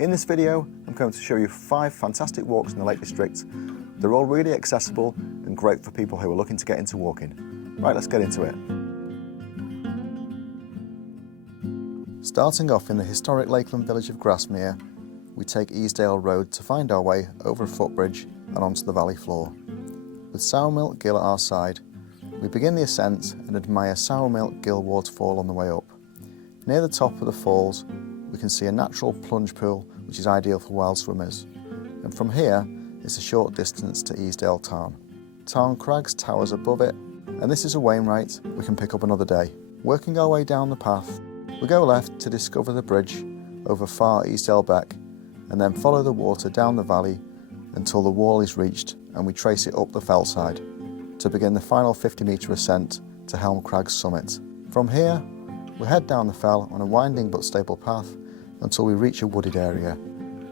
In this video, I'm going to show you 5 fantastic walks in the Lake District. They're all really accessible and great for people who are looking to get into walking. Right, let's get into it. Starting off in the historic Lakeland village of Grasmere, we take Easdale Road to find our way over a footbridge and onto the valley floor. With Sourmilk Gill at our side, we begin the ascent and admire Sourmilk Gill waterfall on the way up. Near the top of the falls, we can see a natural plunge pool which is ideal for wild swimmers. And from here, it's a short distance to Easdale Tarn. Tarn Crag's towers above it, and this is a Wainwright we can pick up another day. Working our way down the path, we go left to discover the bridge over Far Easdale Beck, and then follow the water down the valley until the wall is reached and we trace it up the fell side to begin the final 50-metre ascent to Helm Crag's summit. From here, we head down the fell on a winding but stable path until we reach a wooded area.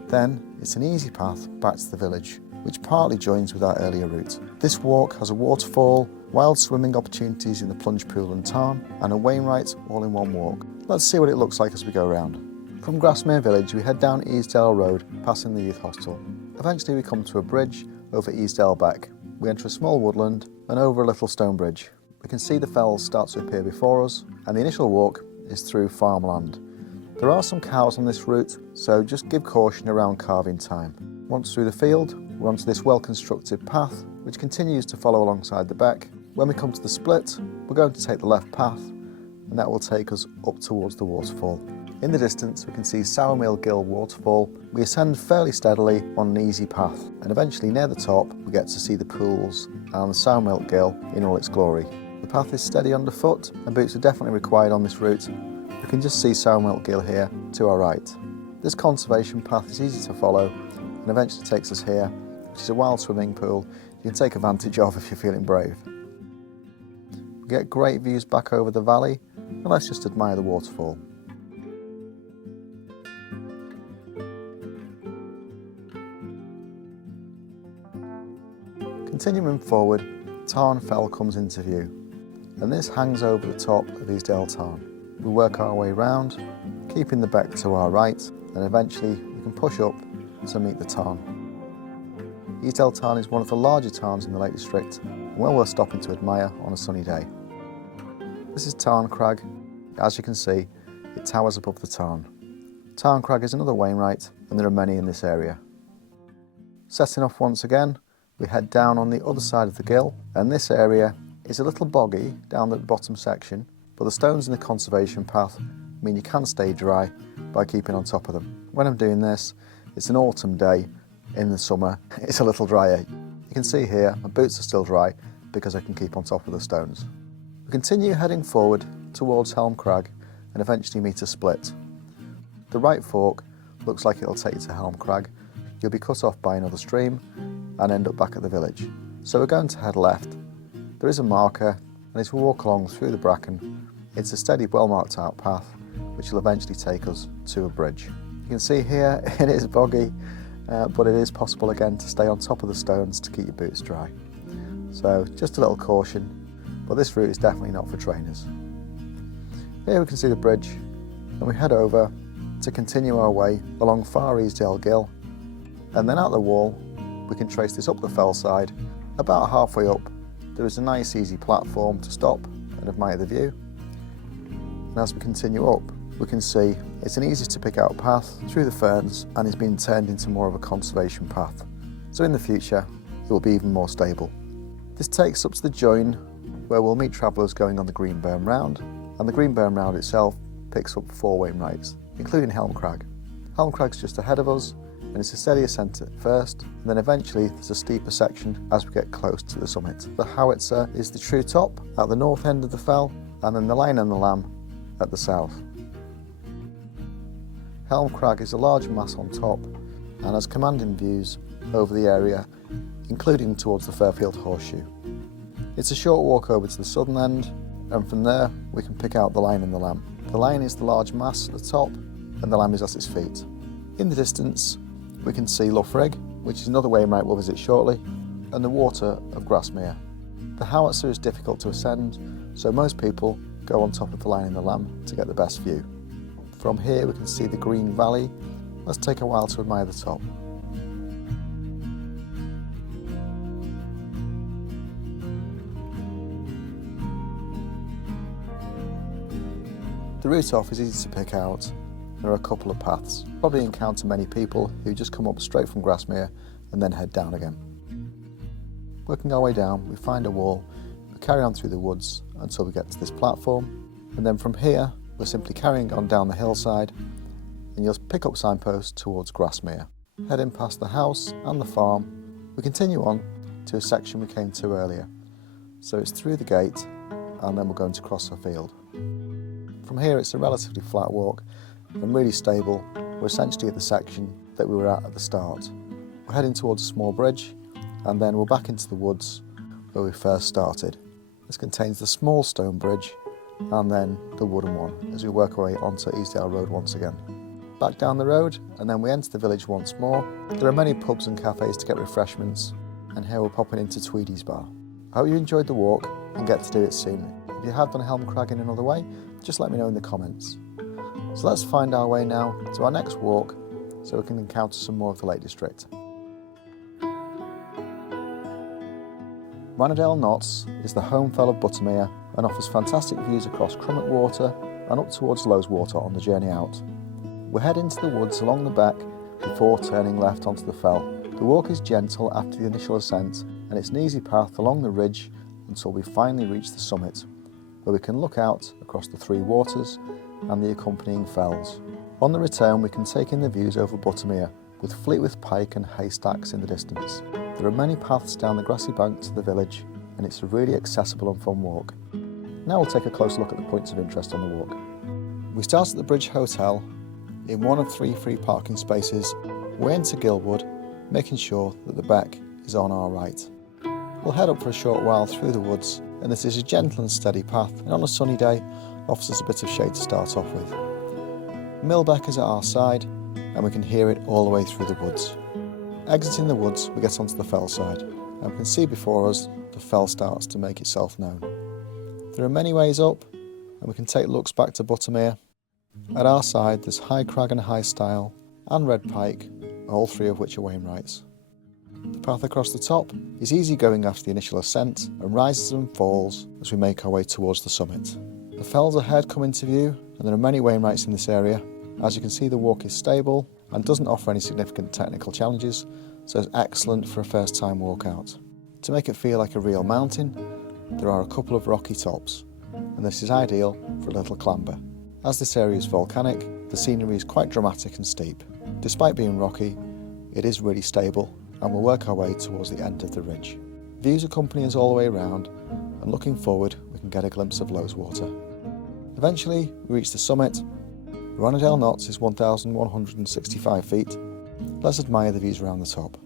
Then it's an easy path back to the village, which partly joins with our earlier route. This walk has a waterfall, wild swimming opportunities in the plunge pool and tarn, and a Wainwright all-in-one walk. Let's see what it looks like as we go around. From Grasmere village, we head down Easdale Road, passing the youth hostel. Eventually we come to a bridge over Easdale Beck. We enter a small woodland and over a little stone bridge. We can see the fells start to appear before us, and the initial walk is through farmland. There are some cows on this route, so just give caution around calving time. Once through the field, we're onto this well-constructed path, which continues to follow alongside the beck. When we come to the split, we're going to take the left path, and that will take us up towards the waterfall. In the distance, we can see Sourmilk Gill waterfall. We ascend fairly steadily on an easy path, and eventually near the top, we get to see the pools and the Sourmilk Gill in all its glory. The path is steady underfoot, and boots are definitely required on this route. We can just see Sourmilk Gill here to our right. This conservation path is easy to follow and eventually takes us here, which is a wild swimming pool you can take advantage of if you're feeling brave. We get great views back over the valley, and let's just admire the waterfall. Continuing forward, Tarn Fell comes into view, and this hangs over the top of Easdale Tarn. We work our way round, keeping the beck to our right, and eventually we can push up to meet the tarn. Easdale Tarn is one of the larger tarns in the Lake District, and well worth stopping to admire on a sunny day. This is Tarn Crag. As you can see, it towers above the tarn. Tarn Crag is another Wainwright, and there are many in this area. Setting off once again, we head down on the other side of the gill, and this area is a little boggy down the bottom section, but the stones in the conservation path mean you can stay dry by keeping on top of them. When I'm doing this, it's an autumn day in the summer, it's a little drier. You can see here, my boots are still dry because I can keep on top of the stones. We continue heading forward towards Helm Crag and eventually meet a split. The right fork looks like it'll take you to Helm Crag. You'll be cut off by another stream and end up back at the village. So we're going to head left. There is a marker, and as we walk along through the bracken, it's a steady, well marked out path which will eventually take us to a bridge. You can see here it is boggy, but it is possible again to stay on top of the stones to keep your boots dry. So just a little caution, but this route is definitely not for trainers. Here we can see the bridge, and we head over to continue our way along Far Easdale Gill, and then out the wall we can trace this up the fell side. About halfway up there is a nice easy platform to stop and admire the view. And as we continue up, we can see it's an easy to pick out path through the ferns and is being turned into more of a conservation path. So in the future, it will be even more stable. This takes us up to the join where we'll meet travellers going on the Green Burn Round, and the Green Burn Round itself picks up 4 Wainwrights, including Helm Crag. Helm Crag's just ahead of us, and it's a steady ascent at first, and then eventually there's a steeper section as we get close to the summit. The Howitzer is the true top at the north end of the fell, and then the Lion and the Lamb at the south. Helm Crag is a large mass on top and has commanding views over the area, including towards the Fairfield Horseshoe. It's a short walk over to the southern end, and from there we can pick out the Lion and the Lamb. The Lion is the large mass at the top, and the Lamb is at its feet. In the distance we can see Loughrigg, which is another Wainwright we'll visit shortly, and the water of Grasmere. The Howitzer is difficult to ascend, so most people go on top of the Lion and the Lamb to get the best view. From here we can see the Green Valley Let's take a while to admire the top. The route off is easy to pick out. There are a couple of paths. Probably encounter many people who just come up straight from Grasmere and then head down again. Working our way down, we find a wall, we carry on through the woods until we get to this platform, and then from here we're simply carrying on down the hillside and you'll pick up signposts towards Grasmere. Heading past the house and the farm, we continue on to a section we came to earlier. So it's through the gate and then we're going to cross a field. From here it's a relatively flat walk and really stable. We're essentially at the section that we were at the start. We're heading towards a small bridge and then we're back into the woods where we first started. This contains the small stone bridge and then the wooden one as we work our way onto Eastdale Road once again. Back down the road and then we enter the village once more. There are many pubs and cafes to get refreshments and here we're popping into Tweedy's Bar. I hope you enjoyed the walk and get to do it soon. If you have done Helm Crag in another way, just let me know in the comments. So let's find our way now to our next walk so we can encounter some more of the Lake District. Rannerdale Knotts is the home fell of Buttermere and offers fantastic views across Crummock Water and up towards Loweswater on the journey out. We head into the woods along the beck before turning left onto the fell. The walk is gentle after the initial ascent and it's an easy path along the ridge until we finally reach the summit, where we can look out across the three waters and the accompanying fells. On the return we can take in the views over Buttermere with Fleetwith Pike and haystacks in the distance. There are many paths down the grassy bank to the village and it's a really accessible and fun walk. Now we'll take a close look at the points of interest on the walk. We start at the Bridge Hotel. In one of 3 free parking spaces, we enter Gilwood, making sure that the beck is on our right. We'll head up for a short while through the woods and this is a gentle and steady path and on a sunny day offers us a bit of shade to start off with. Millbeck is at our side and we can hear it all the way through the woods. Exiting the woods we get onto the fell side and we can see before us the fell starts to make itself known. There are many ways up and we can take looks back to Buttermere. At our side there's High Crag and High Stile and Red Pike, all 3 of which are Wainwrights. The path across the top is easy going after the initial ascent and rises and falls as we make our way towards the summit. The fells ahead come into view and there are many Wainwrights in this area. As you can see the walk is stable and doesn't offer any significant technical challenges, so it's excellent for a first time walk out. To make it feel like a real mountain, there are a couple of rocky tops and this is ideal for a little clamber. As this area is volcanic, the scenery is quite dramatic and steep. Despite being rocky, it is really stable and we'll work our way towards the end of the ridge. Views accompany us all the way around and looking forward we can get a glimpse of Loweswater. Eventually we reach the summit. Rannerdale Knotts is 1,165 feet. Let's admire the views around the top.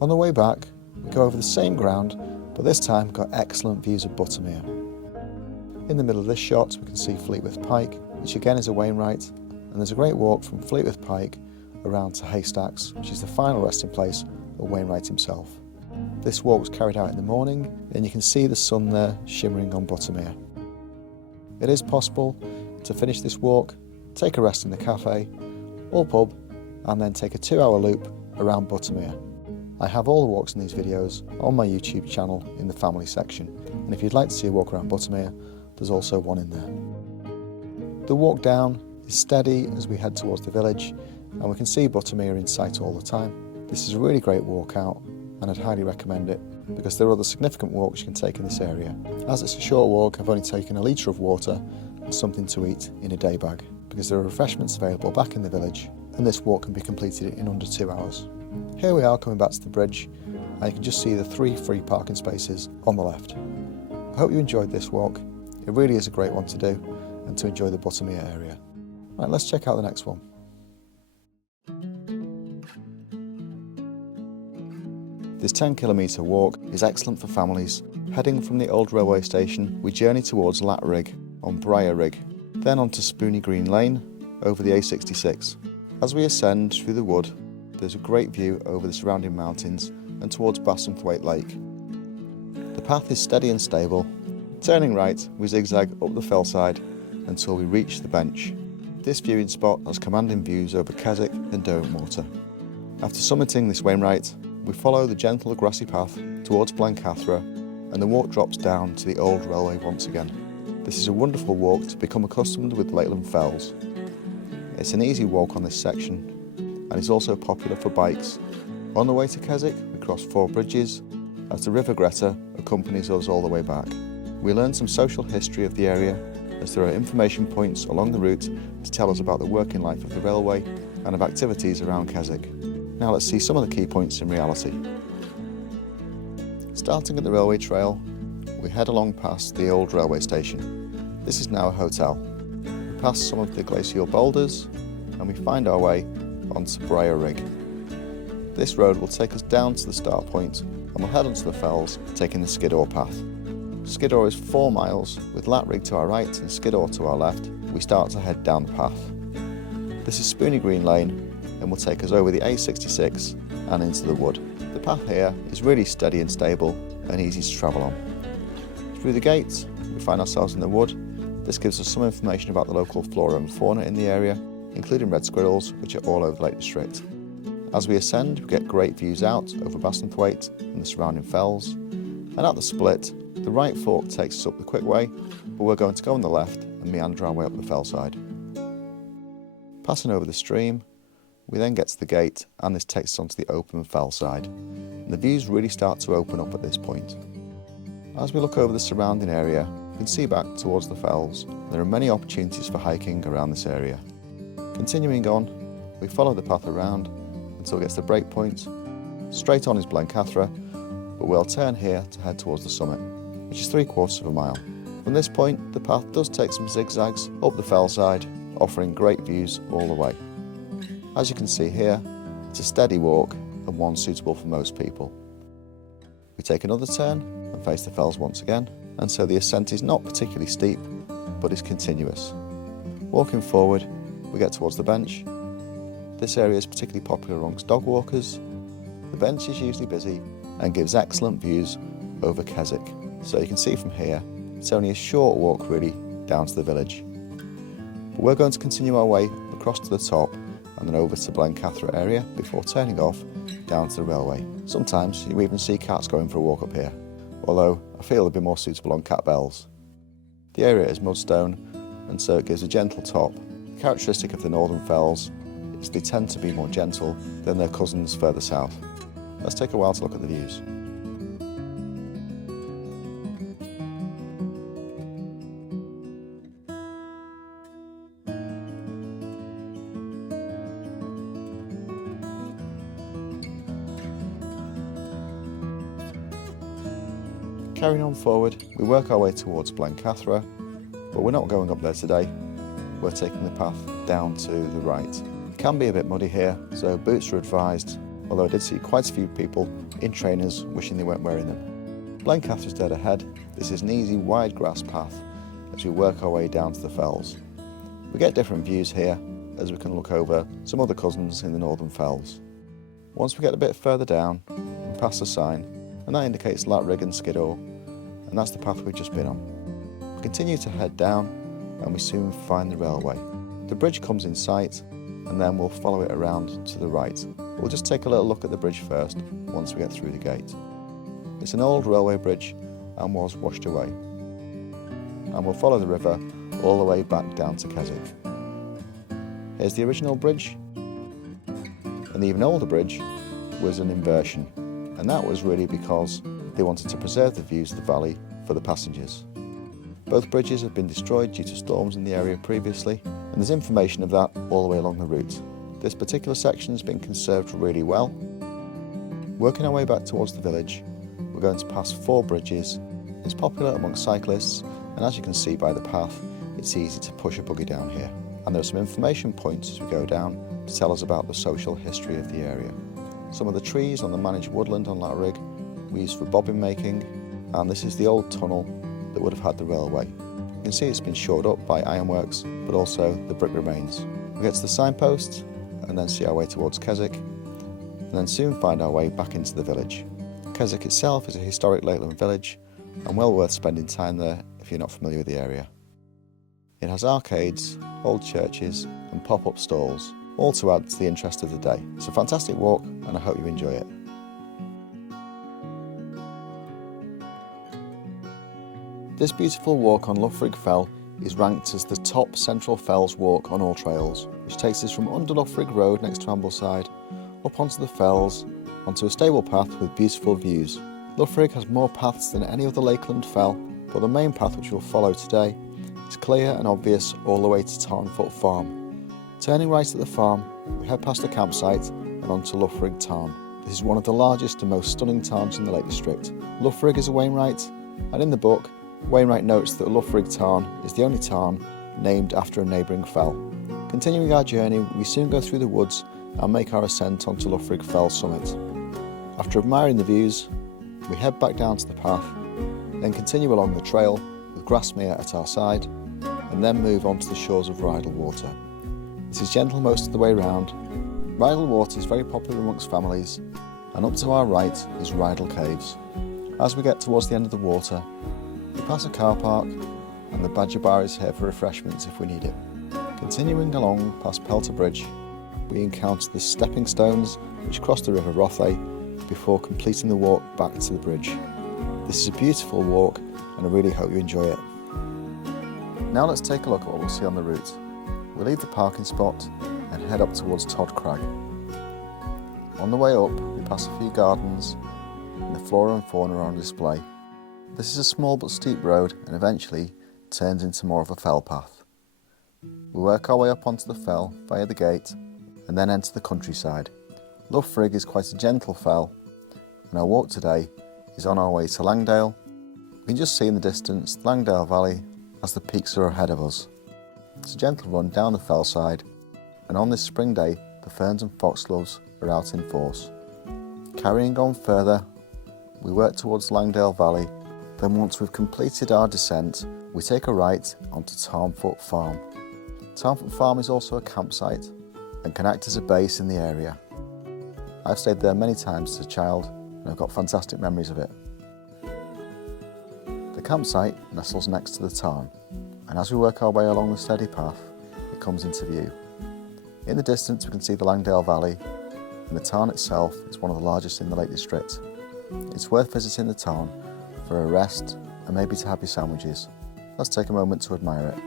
On the way back, we go over the same ground, but this time got excellent views of Buttermere. In the middle of this shot, we can see Fleetwith Pike, which again is a Wainwright, and there's a great walk from Fleetwith Pike around to Haystacks, which is the final resting place of Wainwright himself. This walk was carried out in the morning, and you can see the sun there shimmering on Buttermere. It is possible to finish this walk, take a rest in the cafe or pub, and then take a 2-hour loop around Buttermere. I have all the walks in these videos on my YouTube channel in the family section, and if you'd like to see a walk around Buttermere, there's also one in there. The walk down is steady as we head towards the village, and we can see Buttermere in sight all the time. This is a really great walk out, and I'd highly recommend it because there are other significant walks you can take in this area. As it's a short walk, I've only taken a litre of water and something to eat in a day bag because there are refreshments available back in the village, and this walk can be completed in under 2 hours. Here we are coming back to the bridge and you can just see the 3 free parking spaces on the left. I hope you enjoyed this walk. It really is a great one to do and to enjoy the Buttermere area. Right, let's check out the next one. This 10-kilometre walk is excellent for families. Heading from the old railway station, we journey towards Latrigg on Briarrigg. Then onto Spoony Green Lane over the A66. As we ascend through the wood, there's a great view over the surrounding mountains and towards Bassenthwaite Lake. The path is steady and stable. Turning right, we zigzag up the fellside until we reach the bench. This viewing spot has commanding views over Keswick and Derwentwater. After summiting this Wainwright, we follow the gentle grassy path towards Blencathra, and the walk drops down to the old railway once again. This is a wonderful walk to become accustomed with Lakeland Fells. It's an easy walk on this section, and is also popular for bikes. On the way to Keswick, we cross 4 bridges as the River Greta accompanies us all the way back. We learn some social history of the area, as there are information points along the route to tell us about the working life of the railway and of activities around Keswick. Now let's see some of the key points in reality. Starting at the railway trail, we head along past the old railway station. This is now a hotel. We pass some of the glacial boulders and we find our way onto Loughrigg. This road will take us down to the start point and we'll head onto the fells, taking the Skiddaw path. Skiddaw is 4 miles, with Latrigg to our right and Skiddaw to our left. We start to head down the path. This is Spoony Green Lane and will take us over the A66 and into the wood. The path here is really steady and stable and easy to travel on. Through the gate, we find ourselves in the wood. This gives us some information about the local flora and fauna in the area, including red squirrels, which are all over the Lake District. As we ascend, we get great views out over Bassenthwaite and the surrounding fells, and at the split, the right fork takes us up the quick way, but we're going to go on the left and meander our way up the fellside. Passing over the stream, we then get to the gate, and this takes us onto the open fellside. And the views really start to open up at this point. As we look over the surrounding area, we can see back towards the fells. There are many opportunities for hiking around this area. Continuing on, we follow the path around until it gets to the break point. Straight on is Blencathra, but we'll turn here to head towards the summit, which is 3/4 of a mile. From this point, the path does take some zigzags up the fellside, offering great views all the way. As you can see here, it's a steady walk and one suitable for most people. We take another turn and face the fells once again, and so the ascent is not particularly steep, but is continuous. Walking forward, we get towards the bench. This area is particularly popular amongst dog walkers. The bench is usually busy and gives excellent views over Keswick. So you can see from here, it's only a short walk really down to the village. But we're going to continue our way across to the top and then over to Blencathra area before turning off down to the railway. Sometimes you even see cats going for a walk up here, although I feel they'd be more suitable on Catbells. The area is mudstone, and so it gives a gentle top. The characteristic of the northern fells is they tend to be more gentle than their cousins further south. Let's take a while to look at the views. Carrying on forward, we work our way towards Blencathra, but we're not going up there today. We're taking the path down to the right. It can be a bit muddy here, so boots are advised, although I did see quite a few people in trainers wishing they weren't wearing them. Blencathra's dead ahead. This is an easy, wide grass path as we work our way down to the fells. We get different views here as we can look over some other cousins in the northern fells. Once we get a bit further down, we pass a sign, and that indicates Latrigg and Skiddaw, and that's the path we've just been on. We continue to head down, and we soon find the railway. The bridge comes in sight, and then we'll follow it around to the right. We'll just take a little look at the bridge first, once we get through the gate. It's an old railway bridge, and was washed away. And we'll follow the river all the way back down to Keswick. Here's the original bridge, and the even older bridge was an inversion, and that was really because they wanted to preserve the views of the valley for the passengers. Both bridges have been destroyed due to storms in the area previously, and there's information of that all the way along the route. This particular section has been conserved really well. Working our way back towards the village, we're going to pass 4 bridges. It's popular amongst cyclists, and as you can see by the path, it's easy to push a buggy down here. And there are some information points as we go down to tell us about the social history of the area. Some of the trees on the managed woodland on Loughrigg we used for bobbin making, and this is the old tunnel that would have had the railway. You can see it's been shored up by ironworks, but also the brick remains. We get to the signpost and then see our way towards Keswick, and then soon find our way back into the village. Keswick itself is a historic Lakeland village and well worth spending time there if you're not familiar with the area. It has arcades, old churches and pop-up stalls, all to add to the interest of the day. It's a fantastic walk and I hope you enjoy it. This beautiful walk on Loughrigg Fell is ranked as the top Central Fells walk on all trails, which takes us from under Loughrigg Road next to Ambleside, up onto the fells, onto a stable path with beautiful views. Loughrigg has more paths than any other Lakeland fell, but the main path which we'll follow today is clear and obvious all the way to Tarnfoot Farm. Turning right at the farm, we head past the campsite and onto Loughrigg Tarn. This is one of the largest and most stunning tarns in the Lake District. Loughrigg is a Wainwright, and in the book, Wainwright notes that Loughrigg Tarn is the only tarn named after a neighbouring fell. Continuing our journey, we soon go through the woods and make our ascent onto Loughrigg Fell summit. After admiring the views, we head back down to the path, then continue along the trail with Grasmere at our side, and then move on to the shores of Rannerdale Water. This is gentle most of the way round. Rannerdale Water is very popular amongst families, and up to our right is Rannerdale Caves. As we get towards the end of the water, we pass a car park and the Badger Bar is here for refreshments if we need it. Continuing along past Pelter Bridge, we encounter the stepping stones which cross the River Rothay before completing the walk back to the bridge. This is a beautiful walk and I really hope you enjoy it. Now let's take a look at what we'll see on the route. We'll leave the parking spot and head up towards Todd Crag. On the way up, we pass a few gardens and the flora and fauna are on display. This is a small but steep road and eventually turns into more of a fell path. We work our way up onto the fell via the gate and then enter the countryside. Loughrigg is quite a gentle fell and our walk today is on our way to Langdale. We can just see in the distance the Langdale Valley as the peaks are ahead of us. It's a gentle run down the fell side, and on this spring day the ferns and foxgloves are out in force. Carrying on further, we work towards Langdale Valley. Then once we've completed our descent, we take a right onto Tarnfoot Farm. Tarnfoot Farm is also a campsite and can act as a base in the area. I've stayed there many times as a child and I've got fantastic memories of it. The campsite nestles next to the tarn, and as we work our way along the steady path, it comes into view. In the distance we can see the Langdale Valley, and the tarn itself is one of the largest in the Lake District. It's worth visiting the tarn for a rest and maybe to have your sandwiches. Let's take a moment to admire it.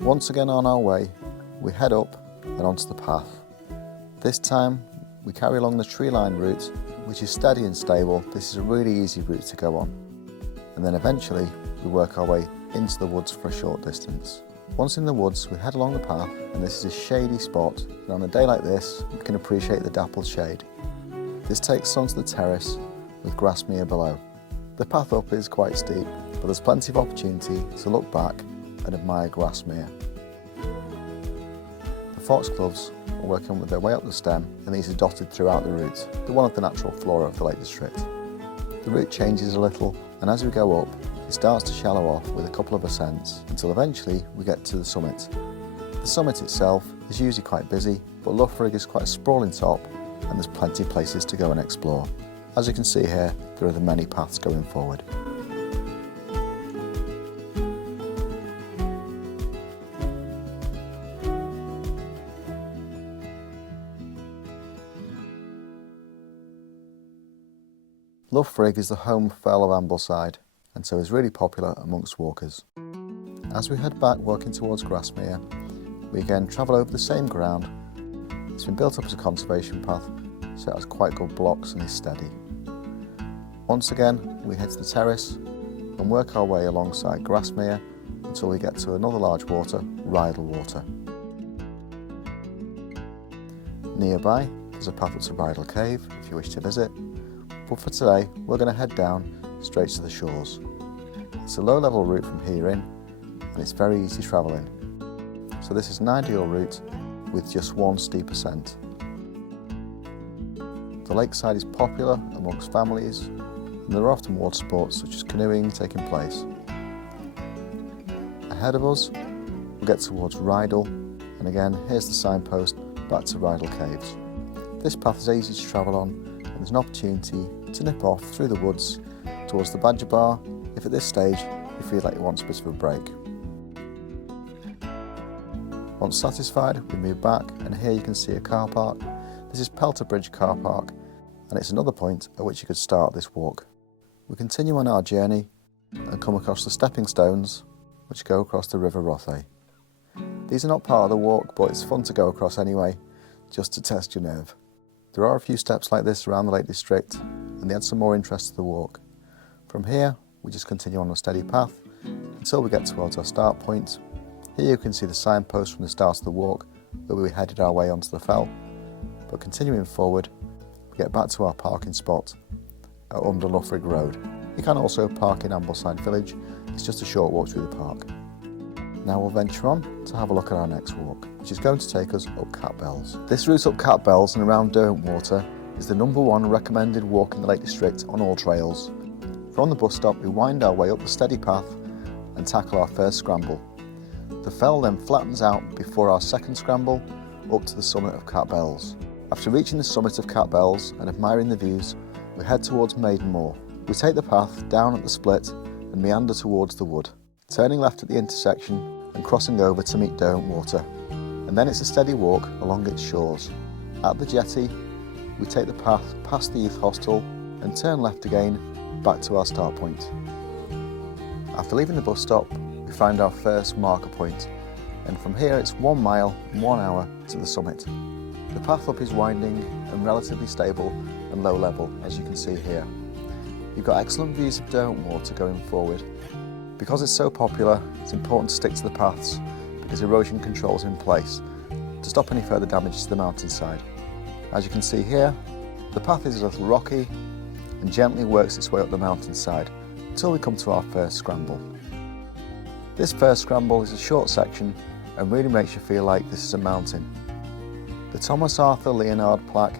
Once again on our way, we head up and onto the path. This time we carry along the tree-lined route, which is steady and stable. This is a really easy route to go on. And then eventually we work our way into the woods for a short distance. Once in the woods, we head along the path, and this is a shady spot, and on a day like this, you can appreciate the dappled shade. This takes us onto the terrace with Grasmere below. The path up is quite steep, but there's plenty of opportunity to look back and admire Grasmere. The foxgloves are working with their way up the stem, and these are dotted throughout the route. They're one of the natural flora of the Lake District. The route changes a little, and as we go up, it starts to shallow off with a couple of ascents until eventually we get to the summit. The summit itself is usually quite busy, but Loughrigg is quite a sprawling top and there's plenty of places to go and explore. As you can see here, there are the many paths going forward. Loughrigg is the home fell of Ambleside, and so is really popular amongst walkers. As we head back walking towards Grasmere, we again travel over the same ground. It's been built up as a conservation path, so it has quite good blocks and is steady. Once again, we head to the terrace and work our way alongside Grasmere until we get to another large water, Rannerdale Water. Nearby, there's a path up to Rannerdale Cave if you wish to visit, but for today, we're going to head down straight to the shores. It's a low-level route from here in, and it's very easy travelling. so this is an ideal route with just one steep ascent. The lakeside is popular amongst families, and there are often water sports such as canoeing taking place. Ahead of us, we'll get towards Rydal, and again, here's the signpost back to Rydal Caves. This path is easy to travel on, and there's an opportunity to nip off through the woods towards the Badger Bar if at this stage you feel like you want a bit of a break. Once satisfied, we move back, and here you can see a car park. This is Pelter Bridge car park, and it's another point at which you could start this walk. We continue on our journey and come across the stepping stones which go across the River Rothay. These are not part of the walk, but it's fun to go across anyway, just to test your nerve. There are a few steps like this around the Lake District, and they add some more interest to the walk. From here, we just continue on a steady path until we get towards our start point. Here you can see the signpost from the start of the walk where we headed our way onto the fell. But continuing forward, we get back to our parking spot at under Loughrigg Road. You can also park in Ambleside Village, it's just a short walk through the park. Now we'll venture on to have a look at our next walk, which is going to take us up Catbells. This route up Catbells and around Derwentwater is the #1 recommended walk in the Lake District on all trails. From the bus stop, we wind our way up the steady path and tackle our first scramble. The fell then flattens out before our second scramble up to the summit of Catbells. After reaching the summit of Catbells and admiring the views, we head towards Maidenmoor. We take the path down at the split and meander towards the wood, turning left at the intersection and crossing over to meet Derwentwater. And then it's a steady walk along its shores. At the jetty, we take the path past the youth hostel and turn left again back to our start point. After leaving the bus stop, we find our first marker point, and from here it's 1 mile and 1 hour to the summit. The path up is winding and relatively stable and low level, as you can see here. You've got excellent views of Derwentwater going forward. Because it's so popular, it's important to stick to the paths because erosion control is in place to stop any further damage to the mountainside. As you can see here, the path is a little rocky and gently works its way up the mountainside until we come to our first scramble. This first scramble is a short section and really makes you feel like this is a mountain. The Thomas Arthur Leonard plaque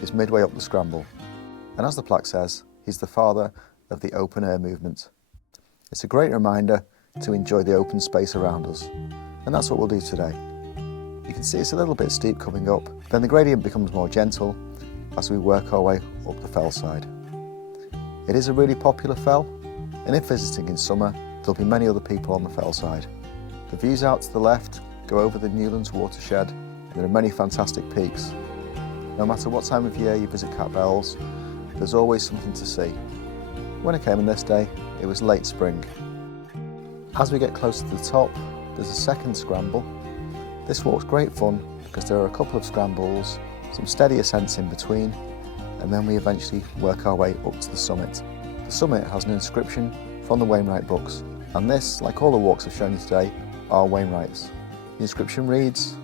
is midway up the scramble, and as the plaque says, he's the father of the open air movement. It's a great reminder to enjoy the open space around us, and that's what we'll do today. You can see it's a little bit steep coming up, then the gradient becomes more gentle as we work our way up the fell side. It is a really popular fell, and if visiting in summer, there'll be many other people on the fell side. The views out to the left go over the Newlands watershed, and there are many fantastic peaks. No matter what time of year you visit Catbells, there's always something to see. When I came on this day, it was late spring. As we get closer to the top, there's a second scramble. This walk's great fun because there are a couple of scrambles, some steady ascents in between, and then we eventually work our way up to the summit. The summit has an inscription from the Wainwright books, and this, like all the walks I've shown you today, are Wainwrights. The inscription reads,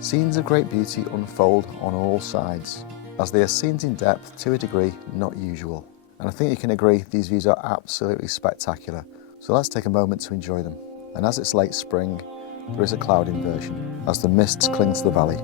"Scenes of great beauty unfold on all sides, as they are scenes in depth to a degree not usual." And I think you can agree these views are absolutely spectacular, so let's take a moment to enjoy them. And as it's late spring, there is a cloud inversion as the mists cling to the valley.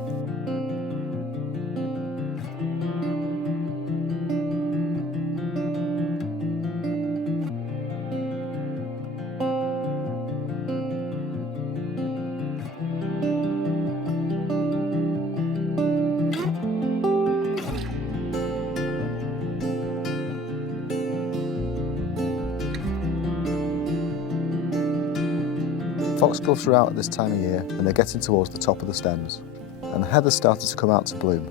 Foxgloves are out at this time of year and they're getting towards the top of the stems, and the heather's started to come out to bloom.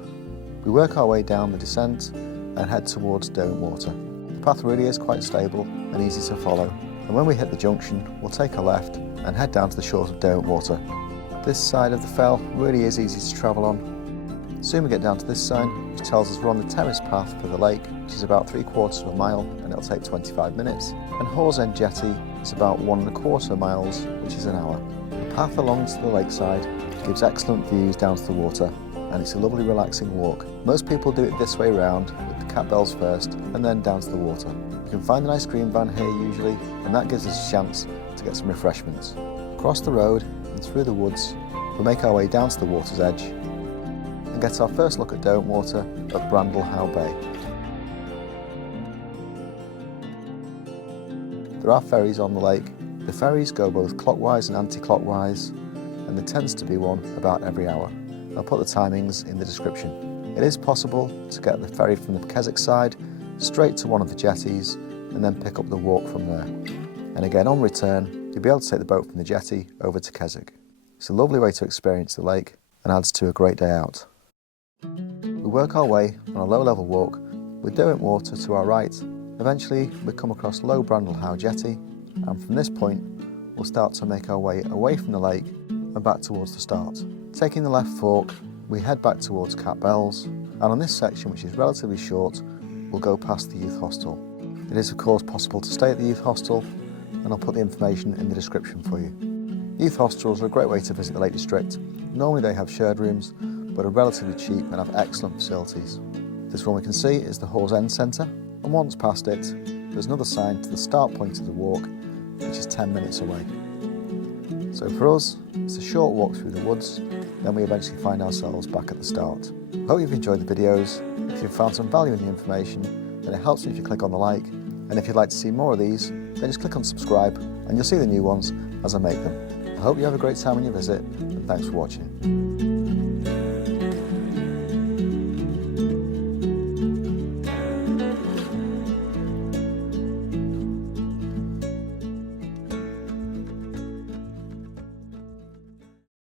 We work our way down the descent and head towards Derwentwater. The path really is quite stable and easy to follow, and when we hit the junction we'll take a left and head down to the shores of Derwentwater. This side of the fell really is easy to travel on. Soon we get down to this sign which tells us we're on the terrace path for the lake, which is about 3/4 of a mile and it'll take 25 minutes, and Hawes End Jetty is about 1¼ miles, which is an hour. The path along to the lakeside gives excellent views down to the water, and it's a lovely relaxing walk. Most people do it this way round, with the Catbells first and then down to the water. You can find an ice cream van here usually, and that gives us a chance to get some refreshments. Across the road and through the woods we make our way down to the water's edge and get our first look at Derwentwater at Rannerdale Bay. There are ferries on the lake. The ferries go both clockwise and anti-clockwise, and there tends to be one about every hour. I'll put the timings in the description. It is possible to get the ferry from the Keswick side straight to one of the jetties and then pick up the walk from there. And again, on return, you'll be able to take the boat from the jetty over to Keswick. It's a lovely way to experience the lake and adds to a great day out. We work our way on a low-level walk with Derwentwater to our right. Eventually, we come across Low Brandlehow Jetty, and from this point, we'll start to make our way away from the lake and back towards the start. Taking the left fork, we head back towards Catbells, and on this section, which is relatively short, we'll go past the youth hostel. It is of course possible to stay at the youth hostel, and I'll put the information in the description for you. Youth hostels are a great way to visit the Lake District. Normally they have shared rooms, but are relatively cheap and have excellent facilities. This one we can see is the Hawes End Centre, and once past it, there's another sign to the start point of the walk, which is 10 minutes away. So for us, it's a short walk through the woods, then we eventually find ourselves back at the start. I hope you've enjoyed the videos. If you've found some value in the information, then it helps me if you click on the like, and if you'd like to see more of these, then just click on subscribe and you'll see the new ones as I make them. I hope you have a great time when you visit, and thanks for watching.